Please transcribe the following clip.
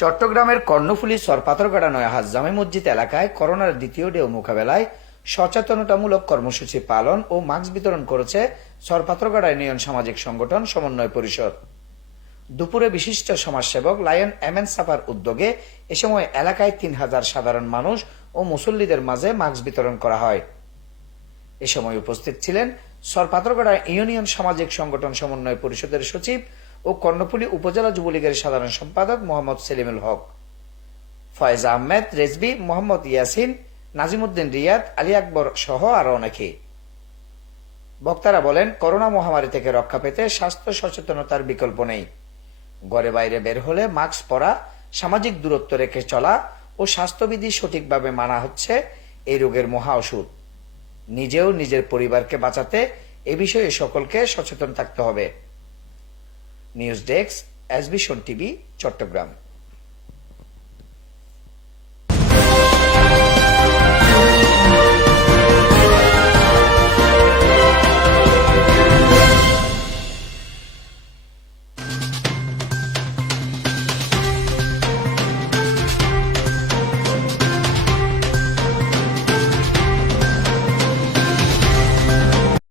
চট্টগ্রামের কর্ণফুলী সরপাথরগাড়া নয়াহাজ জামে মসজিদ এলাকায় করোনার দ্বিতীয় ঢেউ মোকাবেলায় সচেতনতামূলক কর্মসূচি পালন ও মাস্ক বিতরণ করেছে সরপাথরগাড়া ইউনিয়ন সামাজিক সংগঠন সমন্বয় পরিষদ। দুপুরে বিশিষ্ট সমাজসেবক লায়ন এম এন সাফার উদ্যোগে এ সময় এলাকায় তিন হাজার সাধারণ মানুষ ও মুসল্লিদের মাঝে মাস্ক বিতরণ করা হয়। এ সময় উপস্থিত ছিলেন সরপাত্রগড়া ইউনিয়ন সামাজিক সংগঠন সমন্বয় পরিষদের সচিব ও কর্ণফুলী উপজেলা যুবলীগের সাধারণ সম্পাদক মোহাম্মদ সেলিমুল হক। ফয়েজ আহমেদ, রেজবি, মোহাম্মদ ইয়াসিন, নাজিমুদ্দিন রিয়াদ, আলী আকবর সহ আরও অনেকে। বক্তারা বলেন, করোনা মহামারী থেকে রক্ষা পেতে স্বাস্থ্য সচেতনতার বিকল্প নেই। ঘরে বাইরে বের হলে মাস্ক পরা, সামাজিক দূরত্ব রেখে চলা ও স্বাস্থ্যবিধি সঠিকভাবে মানা হচ্ছে এই রোগের মহা ওষুধ। নিজেও নিজের পরিবারকে বাঁচাতে এ বিষয়ে সকলকে সচেতন থাকতে হবে। নিউজ ডেস্ক এসবিশন টিভি চট্টগ্রাম।